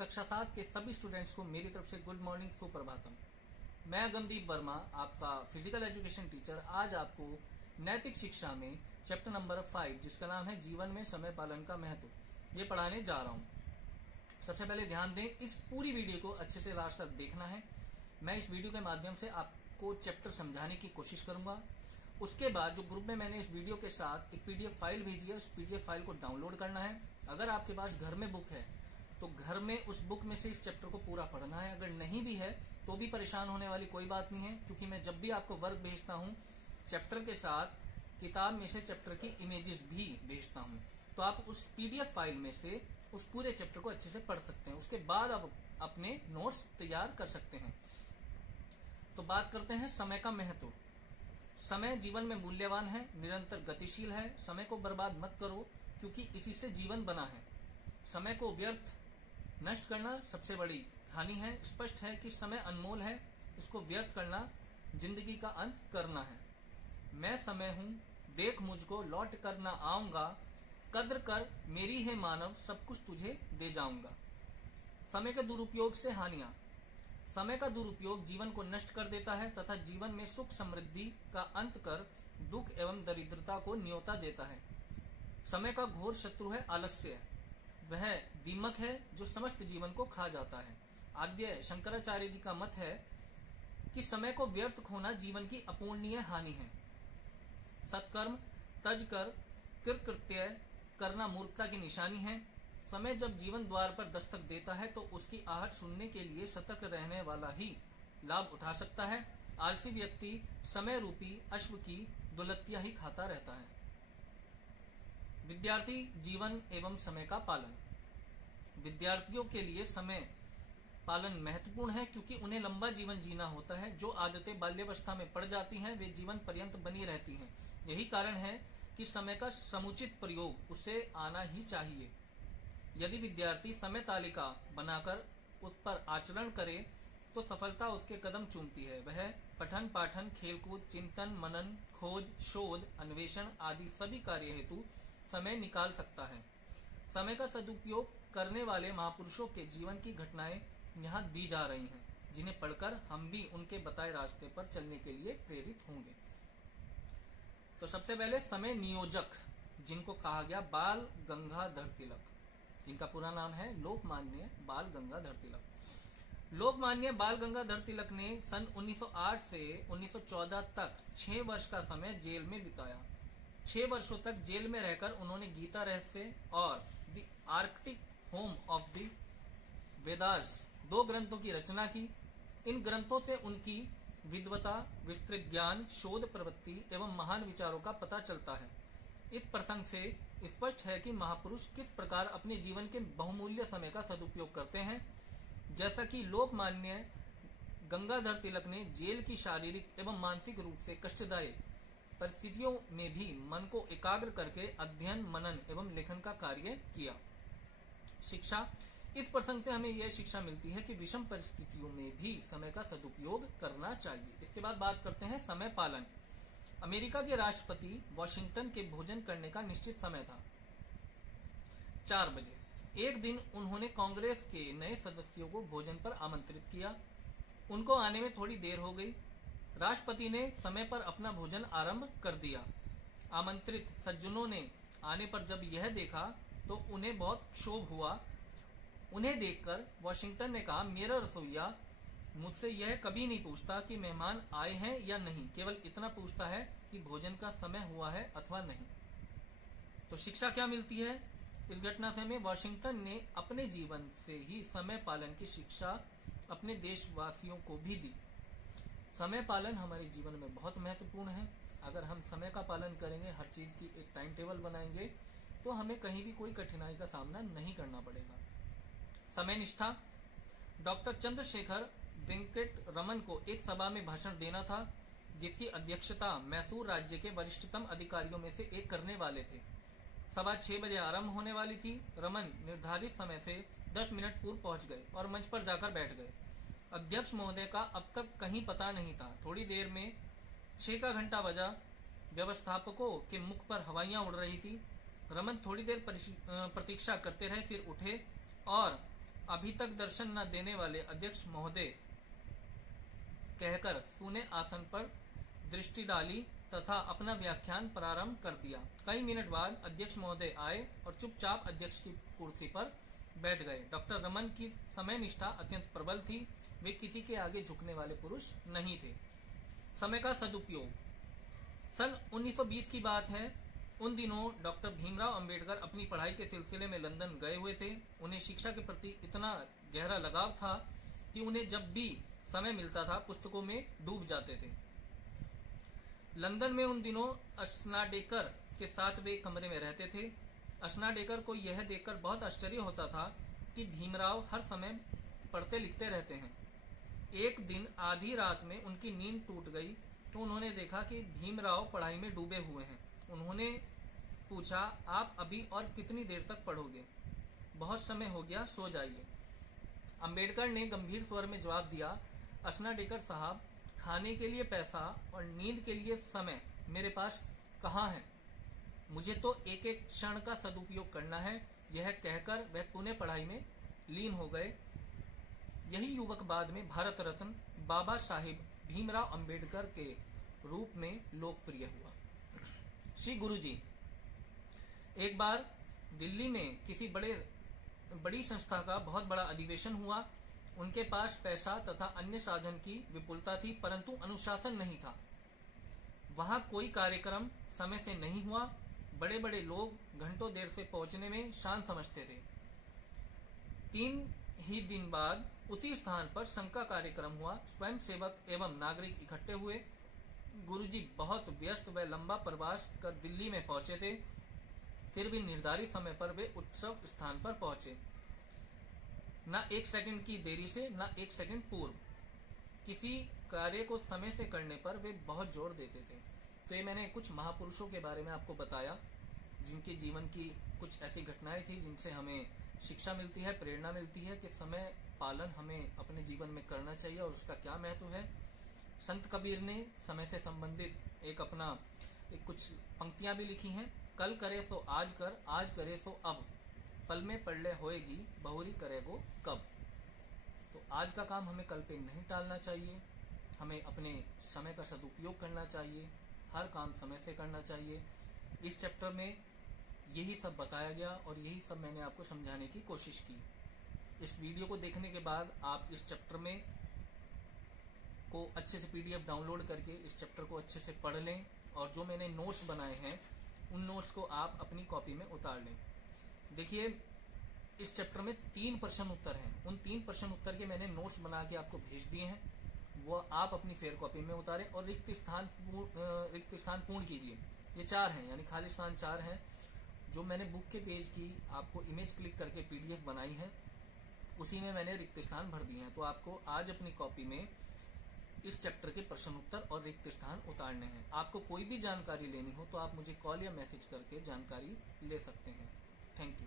कक्षा 7 के सभी स्टूडेंट्स को मेरी तरफ से गुड मॉर्निंग, सुप्रभातम। मैं अगमदीप वर्मा, आपका फिजिकल एजुकेशन टीचर, आज आपको नैतिक शिक्षा में चैप्टर नंबर 5, जिसका नाम है जीवन में समय पालन का महत्व, ये पढ़ाने जा रहा हूँ। सबसे पहले ध्यान दें, इस पूरी वीडियो को अच्छे से लास्ट तक देखना है। मैं इस वीडियो के माध्यम से आपको चैप्टर समझाने की कोशिश करूंगा। उसके बाद जो ग्रुप में मैंने इस वीडियो के साथ एक पीडीएफ फाइल भेजी है, उस पीडीएफ फाइल को डाउनलोड करना है। अगर आपके पास घर में बुक है तो घर में उस बुक में से इस चैप्टर को पूरा पढ़ना है। अगर नहीं भी है तो भी परेशान होने वाली कोई बात नहीं है, क्योंकि मैं जब भी आपको वर्क भेजता हूँ चैप्टर के साथ किताब में से चैप्टर की इमेजेस भी भेजता हूँ, तो आप उस पीडीएफ फाइल में से उस पूरे चैप्टर को अच्छे से पढ़ सकते हैं। उसके बाद आप अपने नोट्स तैयार कर सकते हैं। तो बात करते हैं समय का महत्व। समय जीवन में मूल्यवान है, निरंतर गतिशील है। समय को बर्बाद मत करो, क्योंकि इसी से जीवन बना है। समय को व्यर्थ नष्ट करना सबसे बड़ी हानि है। स्पष्ट है कि समय अनमोल है, इसको व्यर्थ करना जिंदगी का अंत करना है। मैं समय हूं, देख मुझको, लौट कर ना आऊंगा, कद्र कर मेरी है मानव, सब कुछ तुझे दे जाऊंगा। समय के दुरुपयोग से हानियां। समय का दुरुपयोग जीवन को नष्ट कर देता है तथा जीवन में सुख समृद्धि का अंत कर दुख एवं दरिद्रता को न्योता देता है। समय का घोर शत्रु है आलस्य। वह दीमक है जो समस्त जीवन को खा जाता है। आद्य शंकराचार्य जी का मत है कि समय को व्यर्थ खोना जीवन की अपूर्णीय हानि है। सत्कर्म तज कर कृत्य करना मूर्खता की निशानी है। समय जब जीवन द्वार पर दस्तक देता है तो उसकी आहट सुनने के लिए सतर्क रहने वाला ही लाभ उठा सकता है। आलसी व्यक्ति समय रूपी अश्व की दुलत्तियां ही खाता रहता है। विद्यार्थी जीवन एवं समय का पालन। विद्यार्थियों के लिए समय पालन महत्वपूर्ण है, क्योंकि उन्हें लंबा जीवन जीना होता है। जो आदतें बाल्यावस्था में पड़ जाती हैं वे जीवन पर्यंत बनी रहती हैं। यही कारण है कि समय का समुचित प्रयोग उसे आना ही चाहिए। यदि विद्यार्थी समय तालिका बनाकर उस पर आचरण करे तो सफलता उसके कदम चूमती है। वह पठन पाठन, खेलकूद, चिंतन मनन, खोज, शोध, अन्वेषण आदि सभी कार्य हेतु समय निकाल सकता है। समय का सदुपयोग करने वाले महापुरुषों के जीवन की घटनाएं यहाँ दी जा रही हैं, जिन्हें पढ़कर हम भी उनके बताए रास्ते पर चलने के लिए प्रेरित होंगे। तो सबसे पहले समय नियोजक, जिनको कहा गया बाल गंगाधर तिलक, जिनका पूरा नाम है लोकमान्य बाल गंगाधर तिलक। लोकमान्य बाल गंगाधर तिलक ने सन 1908 से 1914 तक 6 वर्ष का समय जेल में बिताया। 6 वर्षों तक जेल में रहकर उन्होंने गीता रहस्य और the Arctic home of the Vedas 2 ग्रंथों की रचना की। इन ग्रंथों से उनकी विद्वता, विस्तृत ज्ञान, शोध प्रवृत्ति एवं महान विचारों का पता चलता है। इस प्रसंग से स्पष्ट है कि महापुरुष किस प्रकार अपने जीवन के बहुमूल्य समय का सदुपयोग करते हैं। जैसा कि लोकमान्य गंगाधर तिलक ने जेल की शारीरिक एवं मानसिक रूप से कष्टदायी परिस्थितियों में भी मन को एकाग्र करके अध्ययन, मनन एवं लेखन का कार्य किया। शिक्षा। इस प्रसंग से हमें यह शिक्षा मिलती है कि विषम परिस्थितियों में भी समय का सदुपयोग करना चाहिए। इसके बाद बात करते हैं समय पालन। अमेरिका के राष्ट्रपति वॉशिंगटन के भोजन करने का निश्चित समय था 4 बजे। एक दिन उन्होंने कांग्रेस के नए सदस्यों को भोजन पर आमंत्रित किया। उनको आने में थोड़ी देर हो गई। राष्ट्रपति ने समय पर अपना भोजन आरंभ कर दिया। आमंत्रित सज्जनों ने आने पर जब यह देखा तो उन्हें बहुत क्षोभ हुआ। उन्हें देखकर वॉशिंगटन ने कहा, मेरा रसोइया मुझसे यह कभी नहीं पूछता कि मेहमान आए हैं या नहीं, केवल इतना पूछता है कि भोजन का समय हुआ है अथवा नहीं। तो शिक्षा क्या मिलती है इस घटना से हमें? वॉशिंगटन ने अपने जीवन से ही समय पालन की शिक्षा अपने देशवासियों को भी दी। समय पालन हमारे जीवन में बहुत महत्वपूर्ण है। अगर हम समय का पालन करेंगे, हर चीज की एक टाइम टेबल बनाएंगे, तो हमें कहीं भी कोई कठिनाई का सामना नहीं करना पड़ेगा। समय निष्ठा। डॉक्टर चंद्रशेखर वेंकट रमन को एक सभा में भाषण देना था, जिसकी अध्यक्षता मैसूर राज्य के वरिष्ठतम अधिकारियों में से एक करने वाले थे। सभा 6 बजे आरंभ होने वाली थी। रमन निर्धारित समय से 10 मिनट पूर्व पहुंच गए और मंच पर जाकर बैठ गए। अध्यक्ष महोदय का अब तक कहीं पता नहीं था। थोड़ी देर में 6 का घंटा बजा। व्यवस्थापकों के मुख पर हवाइयां उड़ रही थी। रमन थोड़ी देर प्रतीक्षा करते रहे, फिर उठे और अभी तक दर्शन न देने वाले अध्यक्ष महोदय कहकर सूने आसन पर दृष्टि डाली तथा अपना व्याख्यान प्रारंभ कर दिया। कई मिनट बाद अध्यक्ष महोदय आए और चुपचाप अध्यक्ष की कुर्सी पर बैठ गए। डॉक्टर रमन की समय निष्ठा अत्यंत प्रबल थी। वे किसी के आगे झुकने वाले पुरुष नहीं थे। समय का सदुपयोग। सन 1920 की बात है। उन दिनों डॉक्टर भीमराव अंबेडकर अपनी पढ़ाई के सिलसिले में लंदन गए हुए थे। उन्हें शिक्षा के प्रति इतना गहरा लगाव था कि उन्हें जब भी समय मिलता था पुस्तकों में डूब जाते थे। लंदन में उन दिनों अस्नाडेकर के साथ वे कमरे में रहते थे। अस्नाडेकर को यह देखकर बहुत आश्चर्य होता था कि भीमराव हर समय पढ़ते लिखते रहते हैं। एक दिन आधी रात में उनकी नींद टूट गई तो उन्होंने देखा कि भीमराव पढ़ाई में डूबे हुए हैं। उन्होंने पूछा, आप अभी और कितनी देर तक पढ़ोगे? बहुत समय हो गया, सो जाइए। अंबेडकर ने गंभीर स्वर में जवाब दिया, अस्नाडेकर साहब, खाने के लिए पैसा और नींद के लिए समय मेरे पास कहाँ है? मुझे तो एक एक क्षण का सदुपयोग करना है। यह कहकर वह पुनः पढ़ाई में लीन हो गए। यही युवक बाद में भारत रत्न बाबा साहिब भीमराव अंबेडकर के रूप में लोकप्रिय हुआ। श्री गुरुजी। एक बार दिल्ली में किसी बड़ी संस्था का बहुत बड़ा अधिवेशन हुआ। उनके पास पैसा तथा अन्य साधन की विपुलता थी, परंतु अनुशासन नहीं था। वहां कोई कार्यक्रम समय से नहीं हुआ। बड़े बड़े लोग घंटों देर से पहुंचने में शान समझते थे। 3 ही दिन बाद उसी स्थान पर संघ का कार्यक्रम हुआ। स्वयं सेवक एवं नागरिक इकट्ठे हुए। गुरुजी बहुत व्यस्त व लंबा प्रवास कर दिल्ली में पहुंचे थे। फिर भी निर्धारित समय पर वे उत्सव स्थान पर पहुंचे। न 1 सेकंड की देरी से, न 1 सेकंड पूर्व। किसी कार्य को समय से करने पर वे बहुत जोर देते थे। तो ये मैंने कुछ महापुरुषों के बारे में आपको बताया, जिनके जीवन की कुछ ऐसी घटनाएं थी जिनसे हमें शिक्षा मिलती है, प्रेरणा मिलती है कि समय पालन हमें अपने जीवन में करना चाहिए और उसका क्या महत्व है। संत कबीर ने समय से संबंधित एक कुछ पंक्तियां भी लिखी हैं। कल करे सो आज कर, आज करे सो अब, पल में पड़ले होएगी, बहुरी करेगो कब। तो आज का काम हमें कल पे नहीं टालना चाहिए। हमें अपने समय का सदुपयोग करना चाहिए। हर काम समय से करना चाहिए। इस चैप्टर में यही सब बताया गया और यही सब मैंने आपको समझाने की कोशिश की। इस वीडियो को देखने के बाद आप इस चैप्टर में को अच्छे से PDF डाउनलोड करके इस चैप्टर को अच्छे से पढ़ लें और जो मैंने नोट्स बनाए हैं उन नोट्स को आप अपनी कॉपी में उतार लें। देखिए, इस चैप्टर में 3 प्रश्न उत्तर हैं। उन 3 प्रश्न उत्तर के मैंने नोट्स बना के आपको भेज दिए हैं। वो आप अपनी फेयर कॉपी में उतारें और रिक्त स्थान पूर्ण कीजिए। ये 4 हैं, यानी खाली स्थान 4 हैं। जो मैंने बुक के पेज की आपको इमेज क्लिक करके PDF बनाई है, उसी में मैंने रिक्त स्थान भर दिए हैं। तो आपको आज अपनी कॉपी में इस चैप्टर के प्रश्न उत्तर और रिक्त स्थान उतारने हैं। आपको कोई भी जानकारी लेनी हो तो आप मुझे कॉल या मैसेज करके जानकारी ले सकते हैं। Thank you.